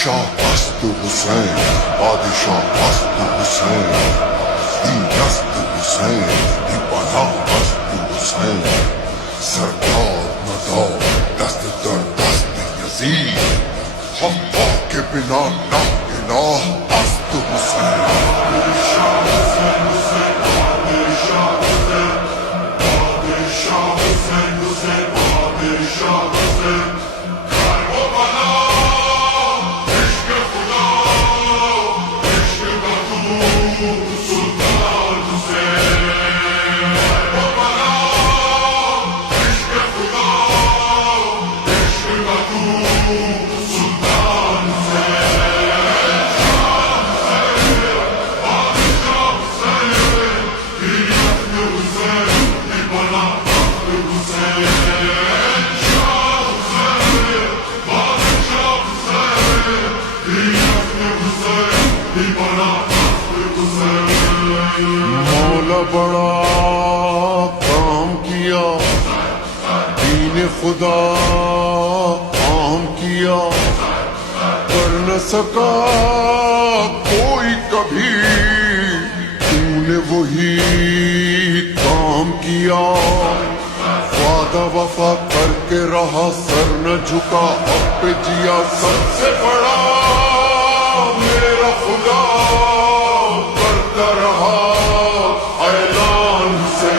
शाह अस्त हुसैन, बादशाह अस्त हुसैन, दस्त हुसैन, बना अस्त हुसैन, सरकार नदा दस्त दर दस्त यजीद, हक़ के बिना ना इलाह अस्त हुसैन। मौला बड़ा काम किया, दीन खुदा काम किया, कर न सका कोई कभी, तूने वही काम किया। वादा वफा करके रहा, सर न झुका, अब पे जिया सबसे बड़ा मेरा खुदा, करता रहा ऐलान से।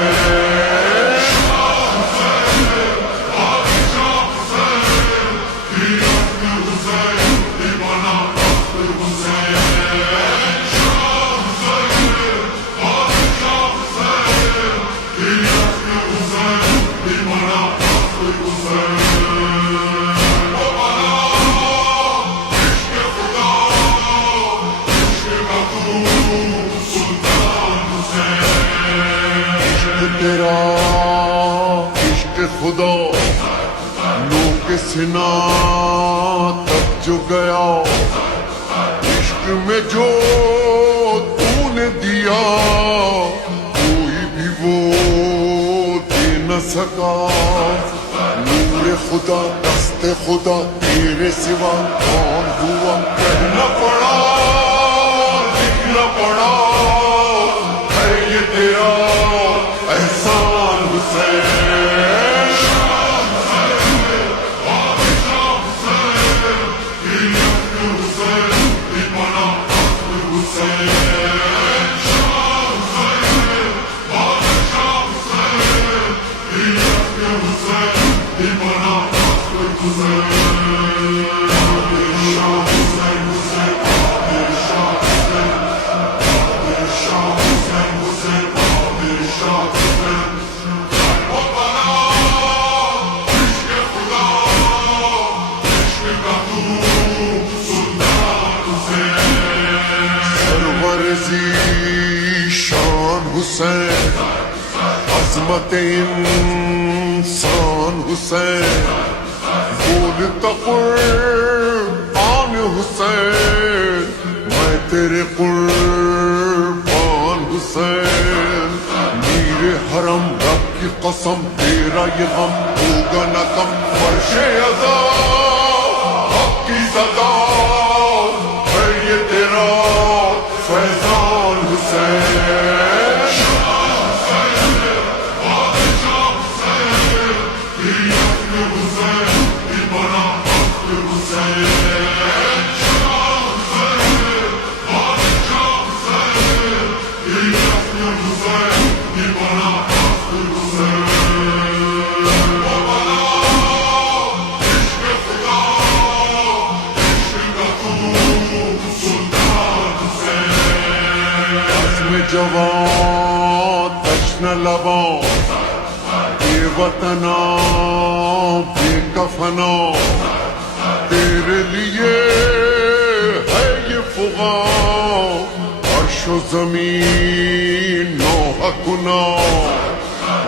तेरा इश्क खुदा लो के सिना तक जो गया, इश्क में जो तूने दिया कोई भी वो दे न सका। नूर खुदा दस्ते खुदा तेरे सिवा कौन हुआ, कहना पड़ा लिखना पड़ा है ये तेरा एहसान हुसैन। शान हुसैन, अज़मत इंसान हुसैन, बोलता कुर्बान हुसैन, मैं तेरे कुर्बान हुसैन। मीरे हरम रब की कसम तेरा ये हम होगा न कम, फर्शे अज़ा हक़ की सदा है ये तेरा फैज़ान हुसैन। जवान तश्न लबों ये वतना बेकफना, तेरे लिए है ये फुगा, अर्शो ज़मीन नौहा गुना।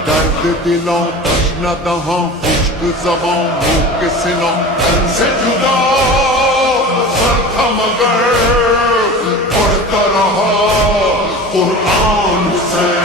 दर्द दिलों तश्न दहां खुश्क ज़बां मुँह के सिलों से जुदा, सर था मगर पढ़ता रहा कुरान हुसैन।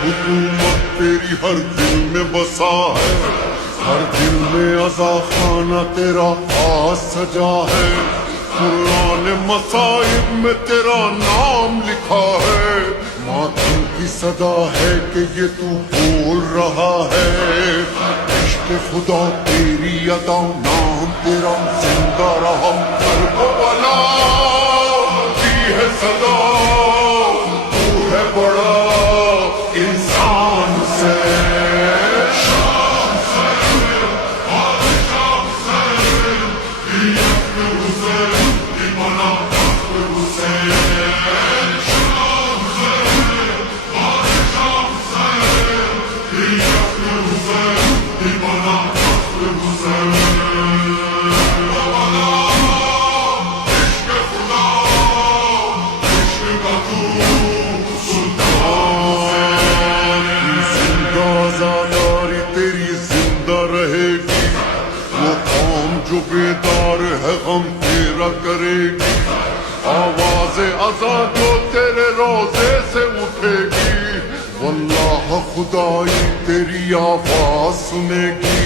हुकूमत तेरी हर दिल में बसा है, हर दिल में अज़ा खाना तेरा खास सजा है। कुरान मसाइब में तेरा नाम लिखा है, मातम की सदा है कि ये तू बोल रहा है। इश्क़ खुदा तेरी अदा नाम तेरा जिंदा रहा, करबला की है सदा, तू है बड़ा इंसान से। जो बेदार है गम तेरा करेगी, आवाज़ अज़ा जो तेरे रोज़े से उठेगी, वल्लाह खुदाई तेरी आवाज़ सुनेगी।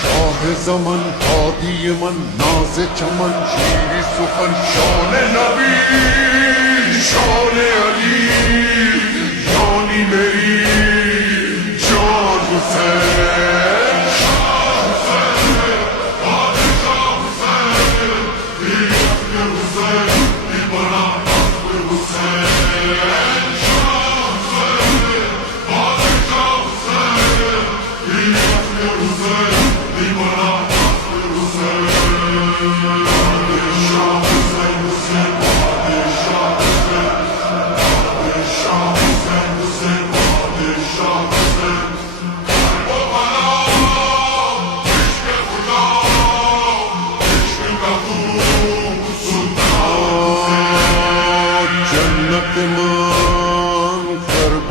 शाह ज़मन हादी मन नाज़ चमन शीरी सुखन, शान नबी शान अली, यानी मेरी जान हुसैन।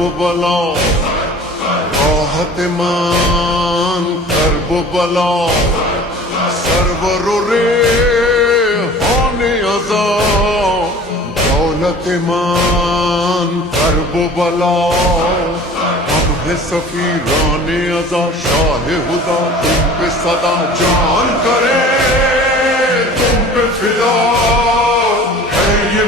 करबला राहत मान करबला, सरवर रे होने अज़ा दौलत मान करबला। हम है सफीराने अज़ा शाह हुदा, तुम पे सदा जान करे तुम पे फिदा है ये